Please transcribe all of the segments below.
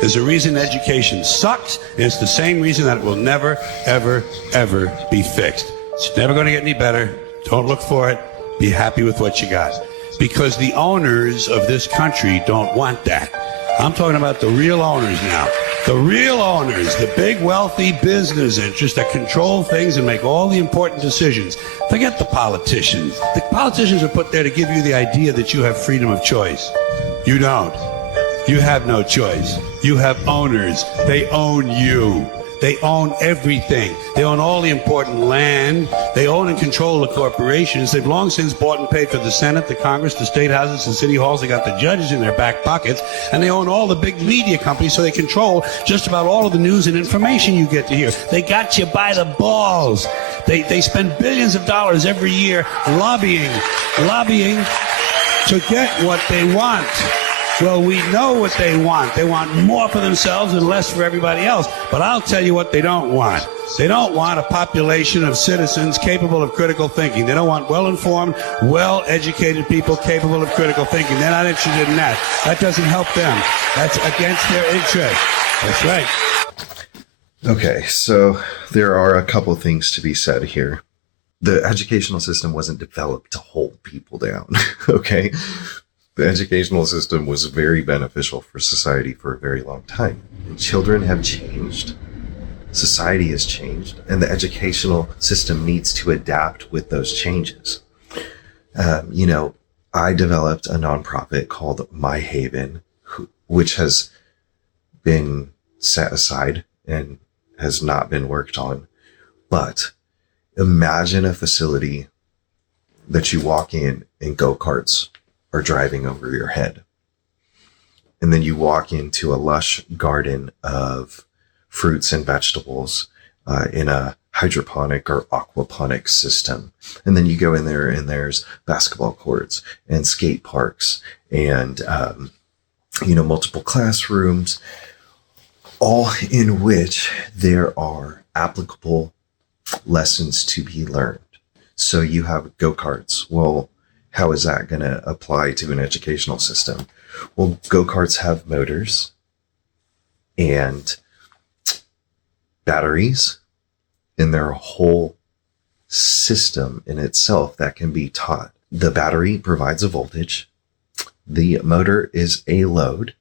There's a reason education sucks, and it's the same reason that it will never, ever, ever be fixed. It's never going to get any better. Don't look for it. Be happy with what you got. Because the owners of this country don't want that. I'm talking about the real owners now. The real owners, the big wealthy business interests that control things and make all the important decisions. Forget the politicians. The politicians are put there to give you the idea that you have freedom of choice. You don't. You have no choice. You have owners. They own you. They own everything. They own all the important land. They own and control the corporations. They've long since bought and paid for the Senate, the Congress, the state houses, and city halls. They got the judges in their back pockets. And they own all the big media companies, so they control just about all of the news and information you get to hear. They got you by the balls. They spend billions of dollars every year lobbying to get what they want. Well, we know what they want. They want more for themselves and less for everybody else. But I'll tell you what they don't want. They don't want a population of citizens capable of critical thinking. They don't want well-informed, well-educated people capable of critical thinking. They're not interested in that. That doesn't help them. That's against their interest. That's right. Okay, so there are a couple of things to be said here. The educational system wasn't developed to hold people down, okay? The educational system was very beneficial for society for a very long time. And children have changed, society has changed, and the educational system needs to adapt with those changes. I developed a nonprofit called My Haven, which has been set aside and has not been worked on. But imagine a facility that you walk in and go-karts are driving over your head. And then you walk into a lush garden of fruits and vegetables in a hydroponic or aquaponic system. And then you go in there and there's basketball courts and skate parks and, multiple classrooms, all in which there are applicable lessons to be learned. So you have go-karts. Well, how is that going to apply to an educational system? Well, go-karts have motors and batteries, and they're a whole system in itself that can be taught. The battery provides a voltage. The motor is a load.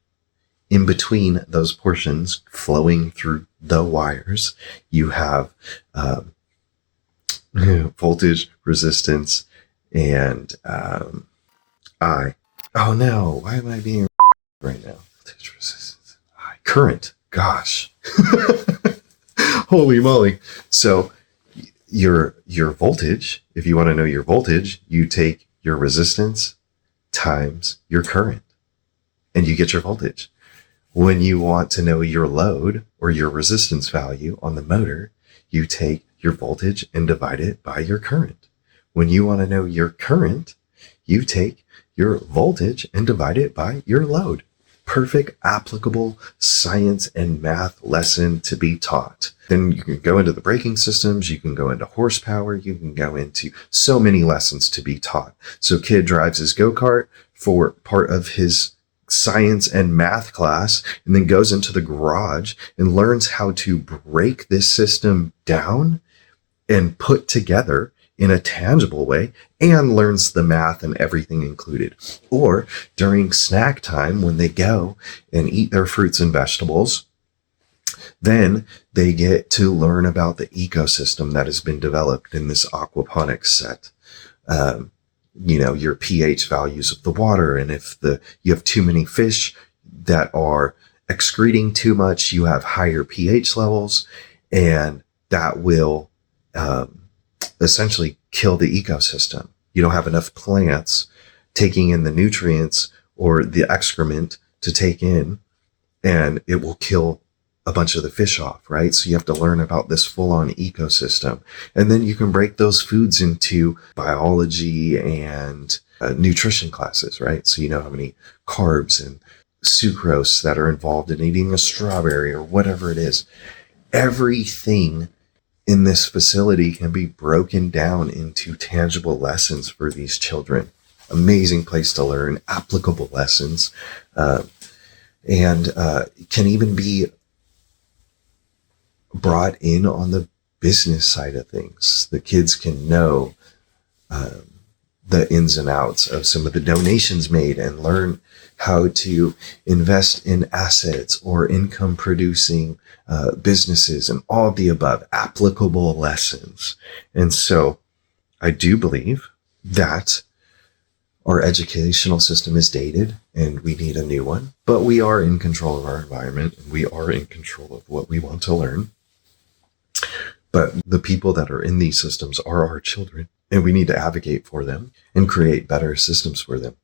In between those portions flowing through the wires, you have voltage, resistance, and why am I being right now? Voltage, resistance, current. Gosh, holy moly! So your voltage, if you want to know your voltage, you take your resistance times your current, and you get your voltage. When you want to know your load or your resistance value on the motor, you take your voltage and divide it by your current. When you want to know your current, you take your voltage and divide it by your load. Perfect applicable science and math lesson to be taught. Then you can go into the braking systems, you can go into horsepower, you can go into so many lessons to be taught. So kid drives his go-kart for part of his science and math class, and then goes into the garage and learns how to break this system down and put together in a tangible way, and learns the math and everything included. Or during snack time, when they go and eat their fruits and vegetables, then they get to learn about the ecosystem that has been developed in this aquaponics set. Your pH values of the water, and if you have too many fish that are excreting too much, you have higher pH levels, and that will essentially kill the ecosystem. You don't have enough plants taking in the nutrients or the excrement to take in, and it will kill a bunch of the fish off, right? So you have to learn about this full-on ecosystem. And then you can break those foods into biology and nutrition classes, right? So you know how many carbs and sucrose that are involved in eating a strawberry or whatever it is. Everything in this facility can be broken down into tangible lessons for these children. Amazing place to learn applicable lessons. and can even be brought in on the business side of things. The kids can know the ins and outs of some of the donations made and learn how to invest in assets or income producing businesses and all of the above applicable lessons. And so I do believe that our educational system is dated and we need a new one, but we are in control of our environment and we are in control of what we want to learn. But the people that are in these systems are our children, and we need to advocate for them and create better systems for them.